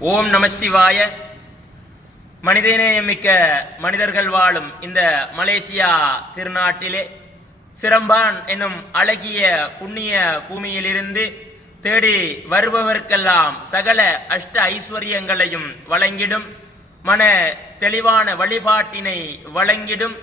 ஓம் நம சிவாய. மனிதநேயமிக்க மனிதர்கள் வாழும் இந்த மலேசியா திருநாட்டிலே சிரம்பான் என்னும் அழகிய புண்ணிய பூமியிலிருந்து தேடி வருபவர்க்கெல்லாம் சகல அஷ்ட ஐஸ்வர்யங்களையும் வழங்கிடும் மன தெளிவான வழிபாட்டினை வழங்கிடும்.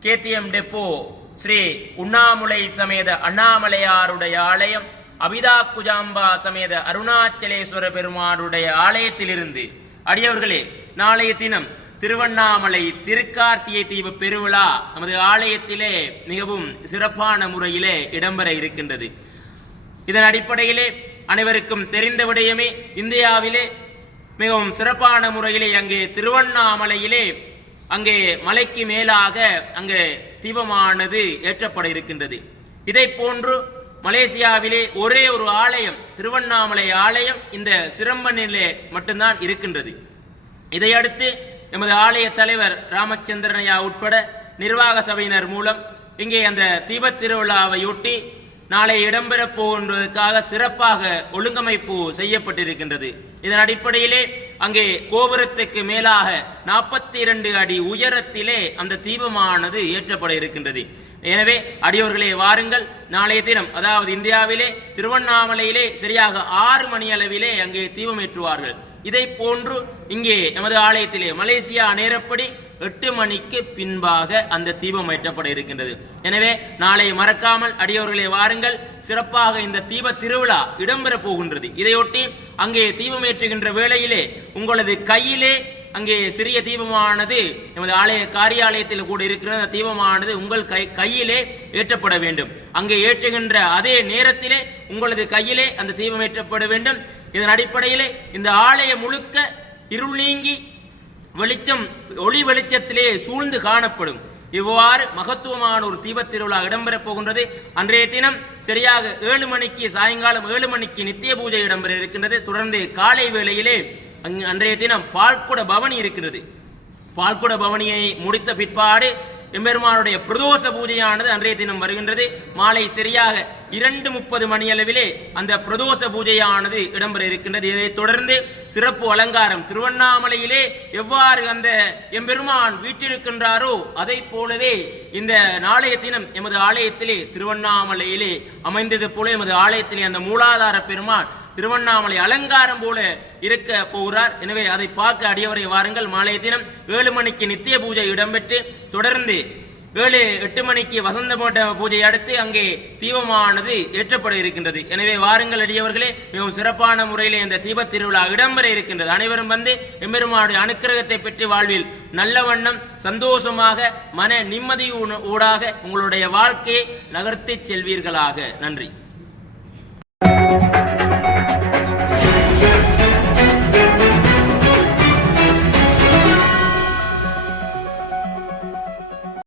கேத்தியம் டெப்போ ஸ்ரீ உண்ணாமுலை சமேத அண்ணாமலையாருடைய ஆலயம் அபிதா குஜாம்பா சமேத அருணாச்சலேஸ்வர பெருமானுடைய ஆலயத்திலிருந்து. அடியவர்களே நாளைய தினம் திருவண்ணாமலை திருக்கார்த்திகை தீப பெருவிழா நமது ஆலயத்திலே மிகவும் சிறப்பான முறையிலே இடம்பெற இருக்கின்றது. இதன் அடிப்படையிலே அனைவருக்கும் தெரிந்த விடயமே இந்தியாவிலே மிகவும் சிறப்பான முறையிலே அங்கே திருவண்ணாமலையிலே அங்கே மலைக்கு மேலாக அங்கே தீபமானது ஏற்றப்பட இருக்கின்றது. இதை போன்று மலேசியாவிலே ஒரே ஒரு ஆலயம் திருவண்ணாமலை ஆலயம் இந்த சிரம்பனிலே மட்டும்தான் இருக்கின்றது. இதையடுத்து எமது ஆலய தலைவர் ராமச்சந்திரனையா உட்பட நிர்வாக சபையினர் மூலம் இங்கே அந்த தீபத் திருவிழாவையொட்டி நாளை இடம்பெறப் போகின்றதற்காக சிறப்பாக ஒழுங்கமைப்பு செய்யப்பட்டிருக்கின்றது. இதன் அடிப்படையிலே அங்கே கோபுரத்துக்கு மேலாக நாற்பத்தி இரண்டு அடி உயரத்திலே அந்த தீபமானது ஏற்றப்பட இருக்கின்றது. எனவே அடியோர்களே வாருங்கள். நாளைய தினம் அதாவது இந்தியாவிலே திருவண்ணாமலையிலே சரியாக ஆறு மணி அளவிலே அங்கே தீபமேற்றுவார்கள் இதை போன்று இங்கே எமது ஆலயத்திலே மலேசியா நேரப்படி எட்டு மணிக்கு பின்பாக அந்த தீபம் ஏற்றப்பட இருக்கின்றது. எனவே நாளை மறக்காமல் அடியவர்களே வாருங்கள். சிறப்பாக இந்த தீப திருவிழா இடம்பெற போகின்றது. இதையொட்டி அங்கே தீபம் ஏற்றுகின்ற வேளையிலே உங்களது கையிலே அங்கே சிறிய தீபமானது நமது ஆலய காரியாலயத்தில் கூட இருக்கிற அந்த தீபமானது உங்கள் கை கையிலே ஏற்றப்பட வேண்டும். அங்கே ஏற்றுகின்ற அதே நேரத்திலே உங்களது கையிலே அந்த தீபம் ஏற்றப்பட வேண்டும். இதன் அடிப்படையிலே இந்த ஆலயம் முழுக்க இருள் நீங்கி வெளிச்சம் ஒளி வெளிச்சத்திலே சூழ்ந்து காணப்படும். இவ்வாறு மகத்துவமான ஒரு தீபத் திருவிழா இடம்பெறப் போகின்றது. அன்றைய தினம் சரியாக ஏழு மணிக்கு சாயங்காலம் ஏழு மணிக்கு நித்திய பூஜை இடம்பெற இருக்கின்றது. தொடர்ந்து காலை வேளையிலே அங்கு அன்றைய தினம் பால்குட பவனி இருக்கிறது. பால்குட பவனியை முடித்த பிற்பாடு எம்பெருமானுடைய பிரதோஷ பூஜையானது அன்றைய தினம் வருகின்றது. மாலை சரியாக இரண்டு முப்பது மணியளவிலே அந்த பிரதோஷ பூஜையானது இடம்பெற இருக்கின்றது. இதைத் தொடர்ந்து சிறப்பு அலங்காரம் திருவண்ணாமலையிலே எவ்வாறு அந்த எம்பெருமான் வீட்டிருக்கின்றாரோ அதை போலவே இந்த நாளைய தினம் எமது ஆலயத்திலே திருவண்ணாமலையிலே அமைந்தது போல எமது ஆலயத்திலே அந்த மூலாதார பெருமான் திருவண்ணாமலை அலங்காரம் போல இருக்க போகிறார். எனவே அதை பார்க்க அடியவரை வாருங்கள். மாலை தினம் ஏழு மணிக்கு நித்திய பூஜை இடம்பெற்று தொடர்ந்து ஏழு எட்டு மணிக்கு வசந்த மோட்ட பூஜை அடுத்து அங்கே தீபமானது ஏற்றப்பட இருக்கின்றது. எனவே வாருங்கள் அடியவர்களே மிகவும் சிறப்பான முறையில் இந்த தீப திருவிழா இடம்பெற இருக்கின்றது. அனைவரும் வந்து எம்பெருமானுடைய அனுக்கிரகத்தை பெற்று வாழ்வில் நல்ல வண்ணம் சந்தோஷமாக மன நிம்மதி ஊடாக உங்களுடைய வாழ்க்கையை நகர்த்தி செல்வீர்களாக. நன்றி.